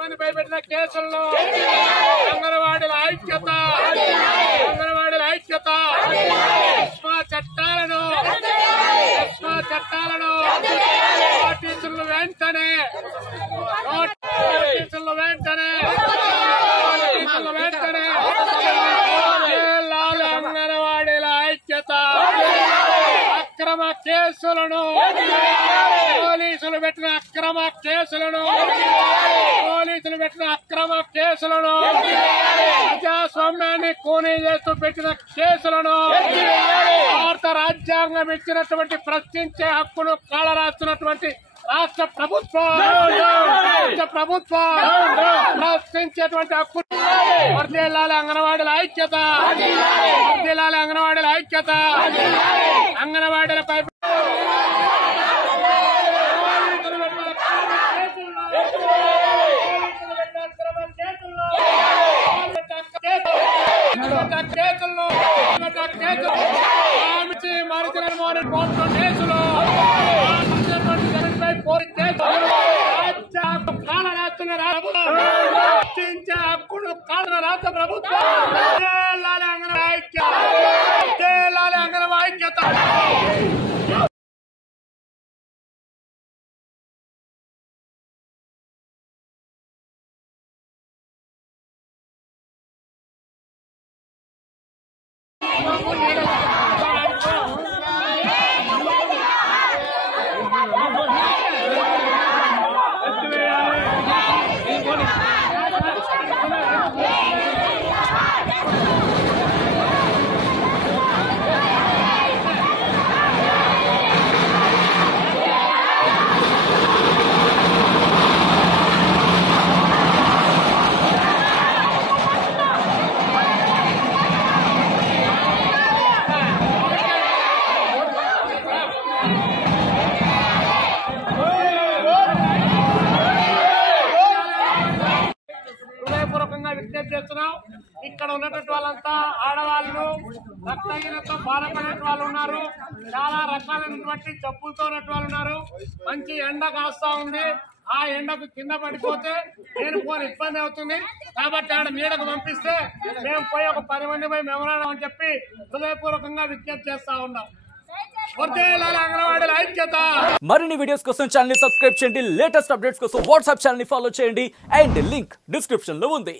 ప్రభుత్వాన్ని భయపెట్టిన కేసులను అంగన్వాడీల ఐక్యత చట్టాలను నోటీసులు వెంటనే అంగన్వాడీల ఐక్యత అక్రమ కేసులను పోలీసులు పెట్టిన అక్రమ కేసులను ప్రజాస్వామ్యాన్ని కూనీ చేస్తూ పెట్టిన కేసులను భారత రాజ్యాంగం ఇచ్చినటువంటి ప్రశ్నించే హక్కును కాలరాస్తున్నటువంటి రాష్ట్ర ప్రభుత్వం ప్రశ్నించేటువంటి హక్కు వర్ధిల్లాలి అంగన్వాడీల ఐక్యత అంగన్వాడీలపై హక్కును కాలన రాష్ట్ర ప్రభుత్వం ఐక్యత విజ్ఞప్తి చేస్తున్నాం. ఇక్కడ ఉన్నటువంటి వాళ్ళంతా ఆడవాళ్ళు రక్తహీనతతో బాధపడే వాళ్ళు ఉన్నారు, చాలా రకాలైనటువంటి జబ్బులతో ఉన్నటువంటి వాళ్ళు ఉన్నారు. మంచి ఎండ కాస్తా ఉంది, ఆ ఎండకు కింద పడిపోతే నేను పోని ఇబ్బంది అవుతుంది కాబట్టి ఆడ నీడకు పంపిస్తే మేము పోయి ఒక 10 మంది పోయి మెమరాడం అని చెప్పి హృదయపూర్వకంగా విజ్ఞప్తి చేస్తా ఉన్నాం. మరిన్ని వీడియోస్ కోసం ఛానల్ ని సబ్స్క్రైబ్ చేయండి, లేటెస్ట్ అప్డేట్స్ కోసం వాట్సాప్ ఛానల్ ని ఫాలో చేయండి అండ్ లింక్ డిస్క్రిప్షన్ లో ఉంది.